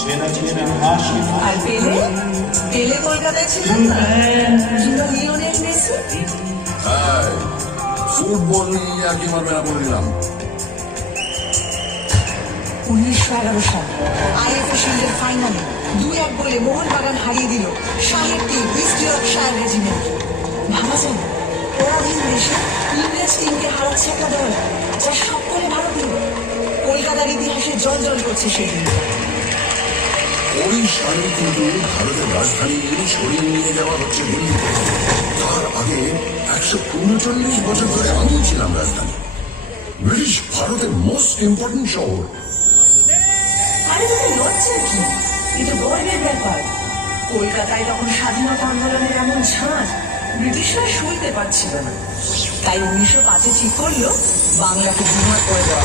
চেনা চেনা হাসি। আর পেলে পেলে কলকাতায় ছিলেন না, লিওনেল মেসি। ফুটবল নিয়ে আর কি মারবে না বলে দিলাম। 1911 সাল আইএফএ শিল্ডের ফাইনালে 2-1 গোলে মোহনবাগান হারিয়ে দিল শাহের টিম ইস্ট ইয়র্কশায়ার রেজিমেন্ট। ভাবা যায় পরাধীন দেশে ইংরেজ টিমকে হারাচ্ছে একটা দল যা সকলে ভারতীয়। কলকাতার ইতিহাসে জল করছে সেই দিন। ওই সালে কিন্তু ভারতের রাজধানী সরিয়ে নিয়ে যাওয়া হচ্ছে দিল্লিতে। তার আগে 139 বছর ধরে আমি ছিলাম রাজধানী। ব্রিটিশ ভারতের মোস্ট ইম্পর্টেন্ট শহর। আরে তুমি লজ্জার কি? এটা গর্বের ব্যাপার। কলকাতায় তখন স্বাধীনতা আন্দোলনের এমন ঝাঁজ ব্রিটিশরা সইতে পারছিল না, তাই 1905 ঠিক করলো বাংলাকে বিভাগ করে দেওয়া।